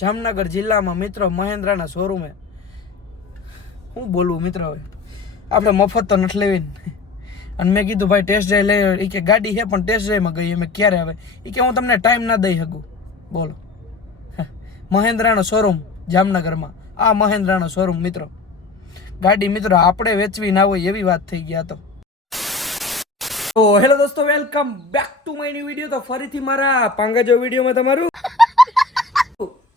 જામનગર જિલ્લામાં મિત્રો મહેન્દ્રાના શોરૂમે હું બોલવું મિત્રો હવે આપણે મફત તો નથી લેવી અને મેં કીધું ભાઈ ટેસ્ટ ડ્રાઈવ લઈ એ કે ગાડી છે પણ ટેસ્ટ ડ્રાઈવમાં ગઈ અમે ક્યારે આવે એ કે હું તમને ટાઈમ ના દઈ શકું બોલો મહેન્દ્રાનો શોરૂમ જામનગરમાં આ મહેન્દ્રાનો શોરૂમ મિત્રો ગાડી મિત્રો આપણે વેચવી ના હોય એવી વાત થઈ ગયા તો હેલો દોસ્તો welcome back to my new video તો ફરીથી મારા પાંગાજો વિડીયોમાં તમારું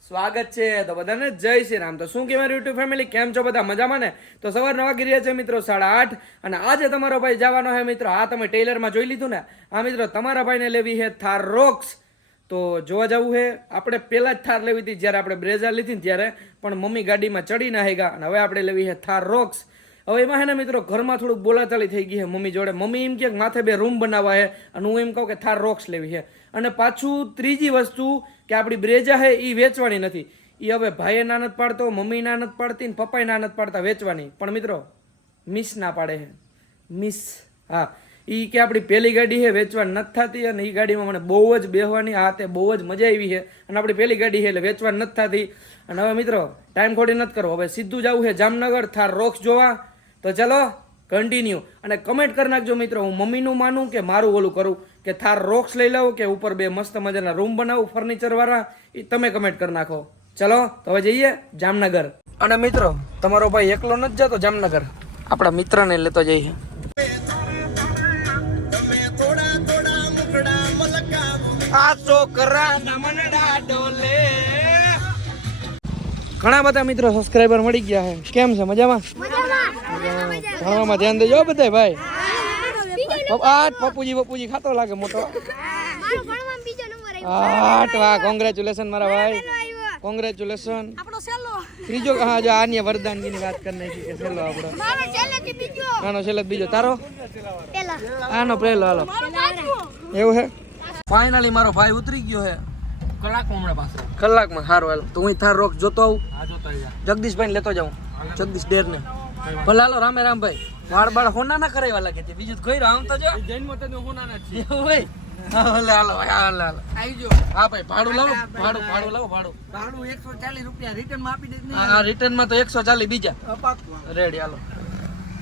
સ્વાગત છે તો બધાને જય શ્રી રામ તો શું કે મારી યુટ્યુબ ફેમિલી કેમ છો બધા મજામાં ને તો સવારના વાગી રહ્યા છે મિત્રો 8:30 અને આજે તમારો ભાઈ જવાનો છે મિત્રો આ તમે ટેલરમાં જોઈ લીધું ને આ મિત્રો તમારા ભાઈને લેવી છે થાર રોક્સ તો જોવા જવું છે આપણે પહેલા જ થાર લેવી હતી જ્યારે આપણે બ્રેઝા લીધી ને ત્યારે પણ મમ્મી ગાડીમાં ચડી ના હેગા અને હવે આપણે લેવી છે થાર રોક્સ હવે એમાં છે ને મિત્રો ઘરમાં થોડુંક બોલાચાલી થઈ ગઈ છે મમ્મી જોડે મમ્મી એમ કે માથે 2 રૂમ બનાવવા છે અને હું એમ કહું કે થાર રોક્સ લેવી છે અને પાછું ત્રીજી વસ્તુ કે આપણી બ્રેઝા છે એ વેચવાની નથી એ હવે ભાઈએ ના નથી પાડતો મમ્મી ના નથી પાડતી ને પપ્પાએ ના નથી પાડતા વેચવાની પણ મિત્રો મિસ ના પાડે છે મિસ હા એ કે આપણી પહેલી ગાડી છે વેચવાની નથી થતી અને એ ગાડીમાં મને બહુ જ બેહવાની આ તે બહુ જ મજા આવી છે અને આપણી પહેલી ગાડી છે એટલે વેચવાની નથી થતી અને હવે મિત્રો ટાઈમ ખોટી નથી કરવો હવે સીધું જવું છે જામનગર થાર રોક્સ જોવા તો ચલો કન્ટિન્યુ અને કમેન્ટ કરી નાખજો મિત્રો હું મમ્મીનું માનું કે મારું ઓલું કરું કે થાર રોક્સ લઈ લઉં કે ઉપર 2 મસ્ત મજાના રૂમ બનાવું ફર્નિચર વાળા એ તમે કમેન્ટ કરી નાખો ચલો તો હવે જઈએ જામનગર અને મિત્રો તમારો ભાઈ એકલો નથી જતો જામનગર આપણા મિત્રને લેતો જઈએ આ છોકરા નમનડા ડોલે ઘણા બધા મિત્રો સબસ્ક્રાઇબર મળી ગયા છે કેમ છે મજામાં ભણવામાં ધ્યાન દેજો બધા ભાઈ આ પપ્પુજી ખાતો લાગે મોટો 8 વાહ કોંગ્રેચ્યુલેશન મારા ભાઈ કોંગ્રેચ્યુલેશન ત્રીજો હા જો આની વરદાનગીની વાત કરી નાખી કે છેલ્લો આપણો આનો છેલ્લો બીજો તારો આનો પહેલો હાલો એવું છે ફાઇનલી મારો ભાઈ ઉતરી ગયો છે કલાકમાં સારું હાલો તો હું થાર રોક જોતો આવું જગદીશભાઈ લેતો જાઉં જગદીશ ડેર ને ભલે હાલો રામે રામ ભાઈ વાળ હોના ના કરાવવા લાગે છે બીજું કોઈ રામ તો જો હોના ના છે એવું ભાઈ હાલો હાલો આવી જો હા ભાઈ ભાડું લાવો ભાડું 140 રૂપિયા રિટર્ન માં આપી દે હા રિટર્ન માં તો 140 બીજા રેડી હાલો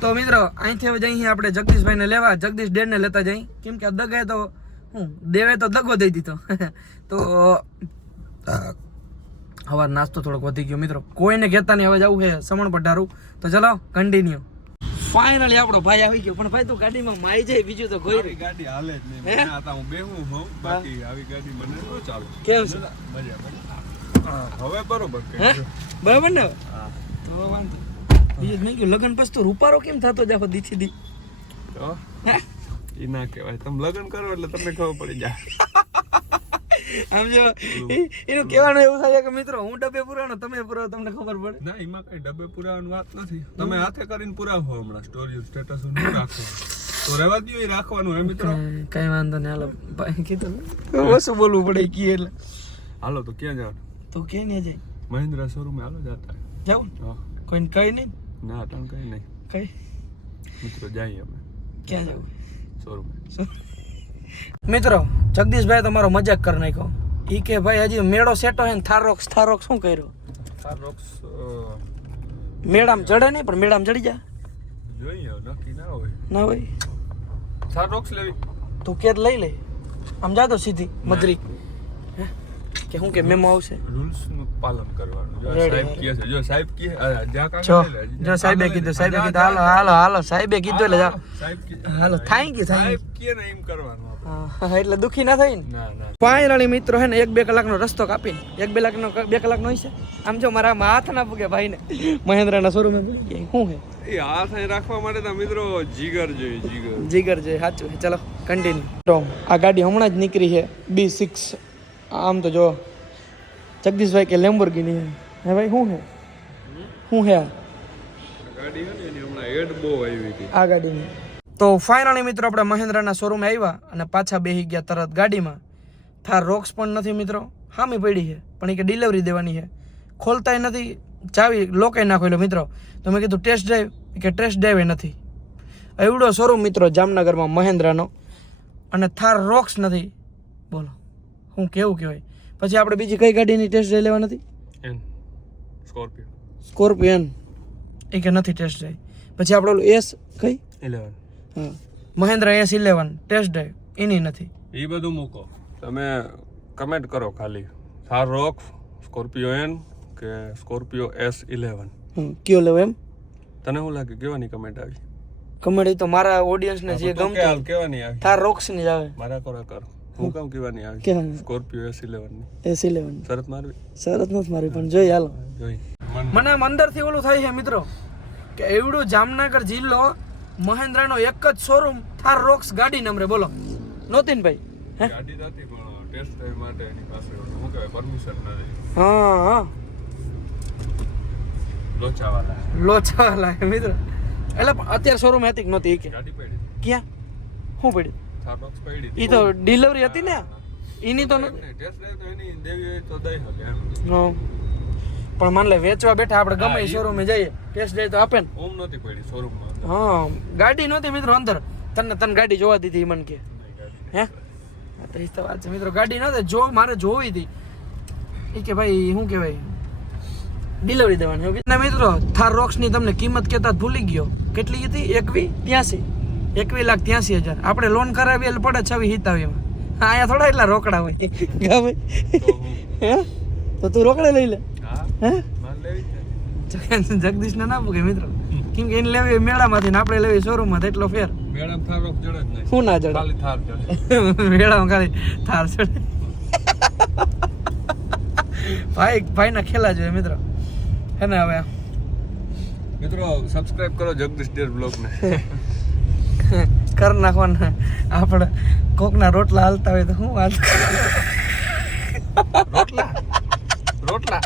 તો મિત્રો અહીંથી હવે જઈએ આપણે જગદીશભાઈ ને લેવા જગદીશ ડેર ને લેતા જઈ કેમ કે દગાએ તો હું દેવે તો દગો દઈ દીધો તો હવાર નાસ્તો થોડોક વધી ગયો મિત્રો કોઈને કહેતા નહીં હવે જવું છે સમણ પઢારું તો ચલો કન્ટિન્યુ ફાઇનલી આપણો ભાઈ આવી ગયો પણ ભાઈ તું ગાડીમાં માઈ જાય બીજું તો કોઈ ગાડી હાલે જ નહીં મને આતા હું બેહું હોઉં બાકી આવી ગાડી મને ન ચાલે કેમ છે મજા હવે બરોબર બરાબર ને હા તો વાંધો બીજું મેં કીધું લગન પછી તો રૂપારો કેમ થતો જાફો દીથી દી તો એ ના કહેવાય તમે લગ્ન કરો એટલે તમને ખબર પડી જાય આમ જો એનું કહેવાનું એવું થાય કે મિત્રો હું ડબ્બે પુરાણો તમે પુરાવો તમને ખબર પડે ના એમાં કઈ ડબ્બે પુરાવાની વાત નથી તમે હાથે કરીને પુરાવો હમણાં સ્ટોરી સ્ટેટસ ન રાખો તો રહેવા દો એ રાખવાનું હે મિત્રો કઈ વાંધો નહીં હાલો ભાઈ કીધું ઓછું બોલવું પડે કી એટલે હાલો તો ક્યાં જવાનું તો કે નહીં જાય મહિન્દ્રા શોરૂમે હાલો જાતા જાવ કોઈને કઈ નહીં ના તને કઈ નહીં કઈ મિત્રો જઈએ અમે ક્યાં જવું શોરૂમે મિત્રો જગદીશભાઈ તમારો મજાક કરી નાખ્યો ઈ કે ભાઈ હજી મેળો સેટો હે ને થાર રોક્સ શું કર્યો થાર રોક્સ મેળામ ચડે નહીં પણ મેળામ ચડી જા જોઈએ નક્કી ના હોય થાર રોક્સ લેવી તું કે લઈ લે આમ જા તો સીધી મદરી કે હું કે મેમો આવશે રૂલ્સ નું પાલન કરવાનું જો સાહેબ કહે જો સાહેબે કીધું હાલો સાહેબે કીધું એટલે જાઓ હાલો થેન્ક યુ સાહેબ કહે ને એમ કરવાનું એટલે દુખી ના થાય ને ના ફાઇનલી મિત્રો હે ને 1-2 કલાકનો રસ્તો કાપીને 2 કલાકનો હોય છે આમ જો મારા હાથ ના પૂગે ભાઈ ને મહેન્દ્રના શોરૂમે પડી ગયા શું છે એ હાથ અહીં રાખવા માટે તો મિત્રો જીગર જોઈએ સાચું છે ચલો કન્ટિન્યુ તો આ ગાડી હમણાં જ નીકળી છે B6 આમ તો જો જગદીશભાઈ કે લેમ્બોર્ગિની હે ભાઈ શું છે ગાડી હે ને એની હમણાં એડ બહુ આવી હતી આ ગાડીની તો ફાઇનલી મિત્રો આપણે મહેન્દ્રના શોરૂમે આવ્યા અને પાછા બેસી ગયા તરત ગાડીમાં થાર રોક્સ પણ નથી મિત્રો હામી પડી છે પણ એ કે ડિલિવરી દેવાની છે ખોલતાય નથી ચાવી લોકે ના ખોલ્યો મિત્રો તો મેં કીધું ટેસ્ટ ડ્રાઈવ નથી એવડો શોરૂમ મિત્રો જામનગરમાં મહેન્દ્રાનો અને થાર રોક્સ નથી બોલો હું કેવું કહેવાય પછી આપણે બીજી કઈ ગાડીની ટેસ્ટ ડ્રાઈવ લેવા નથી એન સ્કોર્પિયો સ્કોર્પિયો એન એ કે નથી ટેસ્ટ ડ્રાઈવ. પછી આપણે ઓલું એસ કઈ 11 હા મહેન્દ્રા S11 ટેસ્ટ ડ્રાઈવ એની નથી. એ બધું મૂકો, તમે કમેન્ટ કરો ખાલી થાર રોક્સ, સ્કોર્પિયો એન કે સ્કોર્પિયો S11. કયો લેવો એમ તને શું લાગે કેવાની કમેન્ટ આવી? કમેડી તો મારા ઓડિયન્સ ને જે તો કે હાલ ગમતું કેવાની આવી? થાર રોક્સ ની જ આવે. મારા કોરા કર હું કામ કેવાની આવી? કેવાની? સ્કોર્પિયો S11 ની S11 શરત મારવી સરસ નથી મારી પણ જોઈ હાલો. જોઈ મને આમ અંદરથી ઓલું થાય છે મિત્રો કે એવડું જામનગર જિલ્લો મહેન્દ્રાનો એક જ શોરૂમ થાર રોક્સ ગાડી નંબરે બોલો નોતીનભાઈ. હે ગાડી નથી પણ ટેસ્ટ ડ્રાઈવ માટે એની પાસે શું કહેવાય પરમિશન નથી. હા હા લોચાવાળા લોચાવાલા મિત્રો એટલે પણ અત્યારે શોરૂમ હતી કે નહોતી કે ગાડી પડી ક્યાં શું પડ્યું? થાર રોક્સ પડી એ તો ડિલિવરી હતી ને એની તો ટેસ્ટ ડ્રાઈવ તો એની દેવી હોય તો દઈ શકે એમ. હા પણ માન લે વેચવા બેઠા આપણે ગમે શોરૂમે જઈએ ટેસ્ટ ડ્રાઈવ તો આપે ને. ઓમ નથી પડી શોરૂમમાં. હા ગાડી નહોતી મિત્રો અંદર તને ગાડી જોવા દીધી ઈ મને કે હે તો એ તો વાત છે મિત્રો ગાડી નહોતી જો મારે જોવી હતી એ કે ભાઈ શું કહેવાય ડિલિવરી દેવાની એવું કીધું. મિત્રો થાર રોક્સ ની તમને કિંમત કહેતા જ ભૂલી ગયો કેટલી હતી 21,83,000 આપણે લોન કરાવી એટલે પડે 26,87 માં અહીંયા થોડા એટલા રોકડા હોય ગાવે હે તો તું રોકડે લઈ લે હા હે માલ લેવી છે. જગદીશ ને ના પૂગે મિત્રો કેમ કે એને લેવી મેળામાંથી ને આપણે લેવી શોરૂમ માં એટલો ફેર મેડમ થાર રોક્સ જડે જ નહીં. શું ના જડે ખાલી થાર જડે. મેળામાં ખાલી થાર ચડે ભાઈ ના ખેલા જોઈએ મિત્રો હે ને. હવે મિત્રો સબસ્ક્રાઇબ કરો જગદીશ ડેર બ્લોગ ને. કર નાખવાના આપણે કોકના રોટલા હાલતા હોય તો શું વાત રોટલા રોટલા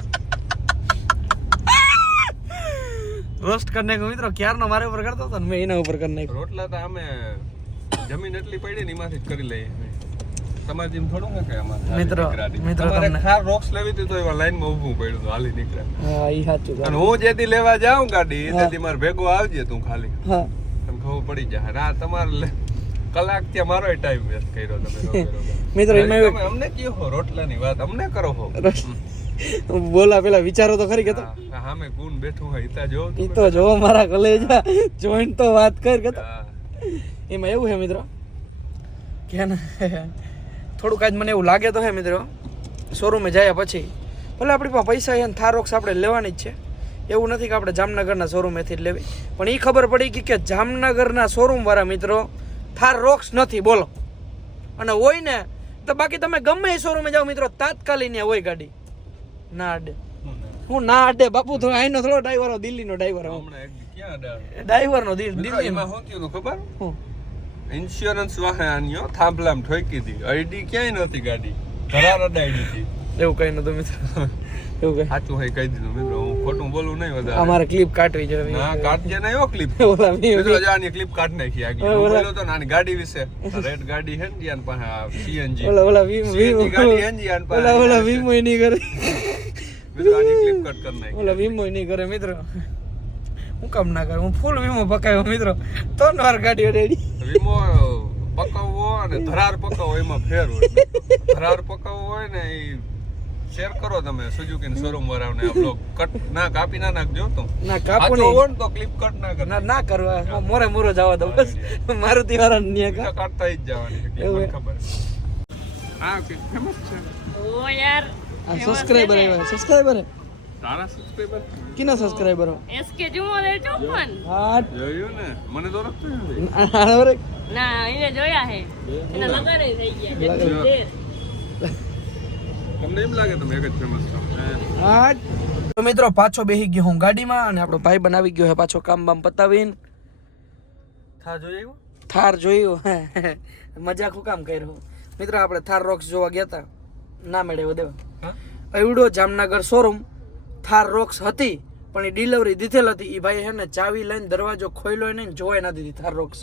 રોસ્ટ કરને કો મિત્રો ક્યારનો મારા ઉપર કરતો હતો ને મેં એના ઉપર કરી નાખ્યો. રોટલા તો અમે જમીન એટલી પડી ને એમાંથી જ કરી લઈએ. તમારે જેમ થોડું ને કે અમારે મિત્રો તમારે તમને ખાર રોક્સ લેવી હતી તો એવા લાઈનમાં ઊભું પડ્યું હતું હાલી નીકળ્યા. હા ઈ સાચું અને હું જેથી લેવા જાઉં ગાડી હા. તેથી મારે ભેગો આવજે તું ખાલી હા તમને ખબર પડી જાય. આ તમારે કલાક ત્યાં મારો ટાઈમ વેસ્ટ કર્યો તમે મિત્રો એમાં તમે અમને કયો રોટલાની વાત અમને કરો છો. બોલા પેલા વિચારો તો ખરી કેતો સામે કોણ બેઠું હોય ઈતા જો ઈ તો જો મારા કલેજા જોઈન્ટ તો વાત કર કેતો હા. એમાં એવું છે મિત્રો કે ને થોડુંક આજ મને એવું લાગે તો હે મિત્રો શોરૂમે જાય પછી ભલે આપણી પાસે પૈસા છે ને થાર રોક્સ આપણે લેવાની જ છે એવું નથી કે આપણે જામનગરના શોરૂમેથી જ લેવી પણ એ ખબર પડી કે જામનગરના શોરૂમ વાળા મિત્રો થાર રોક્સ નથી બોલો અને હોય ને તો બાકી તમે ગમે એ શોરૂમે જાઓ મિત્રો તાત્કાલિક ને હોય ગાડી ના અડે હું ના અડે બાપુ થોડો આઈનો થોડો ડ્રાઈવર દિલ્હીનો ડ્રાઈવર હમણાં એક ક્યાં ડાળ ડ્રાઈવરનો મિત્રો દિલ્હી એમાં શું થયું હતું ખબર? હું ઇન્સ્યોરન્સ વાહનીઓ થાંભલામ ઠોકી હતી. આઈડી ક્યાંય નહોતી ગાડી ધરાર અડાડી હતી. એવું કઈ નતું મિત્રો એવું કઈ સાચું હોય કહી દીધું મિત્રો હું ખોટું બોલું નહીં વધારે. અમારે ક્લિપ કાઢવી છે ના કાઢજે ને એવો ક્લિપ ઓલા મિત્રો જો આની ક્લિપ કાઢ નાખી આગળ હું બોલ્યો તો નાની ગાડી વિશે રેડ ગાડી છે ને જ્યાં પાસે સીએનજી ઓલા સીએનજી ગાડી એનજી આન પાસે ઓલા વીમો નહીં કરે મિત્રો આની ક્લિપ કટ કરી નાખી. ઓલા વીમો નહીં કરે મિત્રો હું કામ ના કરે હું ફૂલ વીમો પકાવ્યો મિત્રો તો વાર ગાડી અડેડી વીમો પકાવવો અને ધરાર પકાવવો એમાં ફેર હોય. ધરાર પકાવવો હોય ને એ શેર કરો તમે સુઝુકી ની શોરૂમ વાળાને આ બ્લોગ કટ ના કાપી ના નાખજો તો ના કાપો સાચો નહીં હોય ને તો ક્લિપ કટ ના કર ના ના કરવા મોરે મોરો જવા દો બસ મારુતિ વાળા ને બીજા કાઢતા જ જવાની છે, એવું મને હે? ખબર હા કે ફેમસ છે ઓ યાર સબસ્ક્રાઇબર આવ્યા સબસ્ક્રાઇબર તારા સબસ્ક્રાઇબર કિના સબસ્ક્રાઇબર એસકે જુમોદર 54 હા જોયું ને મને તો નથી અરે ના એને જોયા હે એના લગન થઈ ગયા લગન. દેર. તમને એમ લાગે તમે એક જ ફેમસ છો હા તો મિત્રો પાછો બેસી ગયો હું ગાડીમાં અને આપણો ભાઈ બનાવી ગયો છે પાછો કામ બામ પતાવીને થાર જોયું થાર જોયું મજાક હું કામ કર્યો મિત્રો આપણે થાર રોક્સ જોવા ગયા હતા ના મેળવ્યો દેવા એવડો જામનગર શોરૂમ થાર રોક્સ હતી પણ એ ડિલિવરી દીધેલ હતી એ ભાઈ હે ને ચાવી લઈને દરવાજો ખોલ્યો નહીં ને જોવાય ના દીધી થાર રોક્સ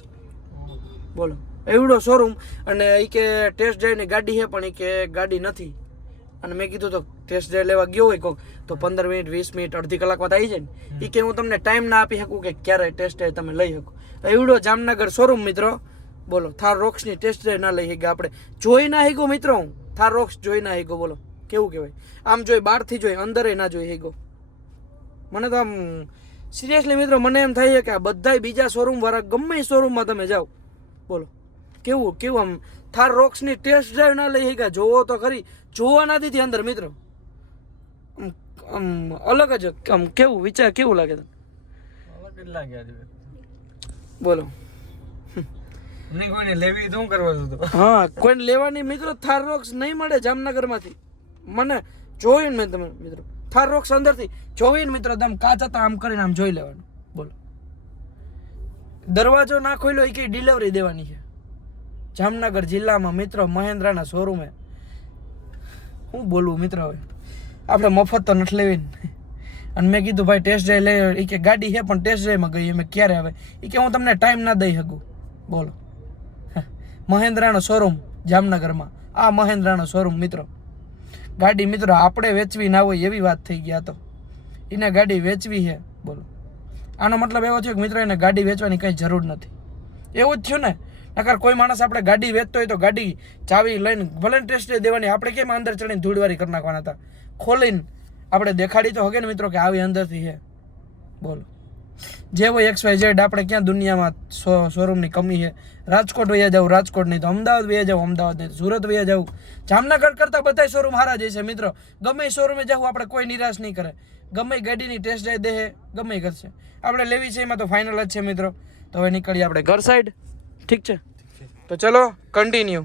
બોલો એવડો શોરૂમ અને એ કે ટેસ્ટ ડ્રાઈવની ગાડી છે પણ એ કે ગાડી નથી અને મેં કીધું તો ટેસ્ટ ડ્રાઈવ લેવા ગયો હોય કોક તો 15 મિનિટ 20 મિનિટ અડધી કલાકમાં તો આવી જાય ને એ કે હું તમને ટાઈમ ના આપી શકું કે ક્યારે ટેસ્ટ ડ્રાઈવ તમે લઈ શકો એવડો જામનગર શોરૂમ મિત્રો બોલો થાર રોક્સની ટેસ્ટ ડ્રાઈવ ના લઈ શકે આપણે જોઈ ના શીખો મિત્રો હું થાર રોક્સ જોઈ ના શીખો બોલો કેવું કહેવાય આમ જોઈ બહારથી જોઈ અંદરે ના જોઈ હેગો મને તો આમ સિરિયસલી મિત્રો મને એમ થાય છે કે આ બધાય બીજા શોરૂમ વાળા ગમે શોરૂમમાં તમે જાઓ બોલો કેવું કેવું આમ થાર રોક્સની ટેસ્ટ ડ્રાઈવ ના લઈ ગયા જોવો તો ખરી જોવા નથી અંદર મિત્રો આમ અલગ જ આમ કેવું વિચાર કેવું લાગે તને અલગ જ લાગ્યા છે બોલો મને કોઈને લેવી તો હું કરવા છું તો હા કોઈને લેવાની મિત્રો થાર રોક્સ નહીં મળે જામનગરમાંથી મને જોયું ને મેં તમે મિત્રો થાર રોક્સ અંદરથી જોઈને મિત્રો તમે કાચ હતા આમ કરીને આમ જોઈ લેવાનું બોલો દરવાજો ના ખોલ્યો એ કઈ ડિલિવરી દેવાની છે જામનગર જિલ્લામાં મિત્રો મહેન્દ્રાના શોરૂમે હું બોલવું મિત્રો હવે આપણે મફત તો નથી લેવી ને અને મેં કીધું ભાઈ ટેસ્ટ ડ્રાઈવ લઈ એ કે ગાડી છે પણ ટેસ્ટ ડ્રાઈવમાં ગઈ અમે ક્યારે આવે એ કે હું તમને ટાઈમ ના દઈ શકું બોલો મહેન્દ્રાનો શોરૂમ જામનગરમાં આ મહેન્દ્રાનો શોરૂમ મિત્રો ગાડી મિત્રો આપણે વેચવી ના હોય એવી વાત થઈ ગયા તો એને ગાડી વેચવી છે બોલો આનો મતલબ એવો છે કે મિત્રો એને ગાડી વેચવાની કંઈ જરૂર નથી એવું જ થયું ને નકર કોઈ માણસ આપણે ગાડી વેચતો હોય તો ગાડી ચાવી લઈને ભલે ટેસ્ટ દેવાની આપણે કેમ અંદર ચડીને ધૂળવારી કરી નાખવાના હતા ખોલીને આપણે દેખાડી તો હગે ને મિત્રો કે આવી અંદરથી છે બોલો જે હોય XYZ આપણે ક્યાં દુનિયામાં શોરૂમની કમી છે રાજકોટ વયા જાવ રાજકોટ નહીં તો અમદાવાદ વયા જાવ અમદાવાદ નહીં તો સુરત વયા જાવ જામનગર કરતાં બધા શોરૂમ સારા જ છે મિત્રો ગમે શોરૂમે જવું આપણે કોઈ નિરાશ નહીં કરે ગમે ગાડીની ટેસ્ટ ડ્રાઈવ દે ગમે કરશે આપણે લેવી છે એમાં તો ફાઇનલ જ છે મિત્રો તો હવે નીકળીએ આપણે ઘર સાઈડ ઠીક છે તો ચલો કન્ટિન્યુ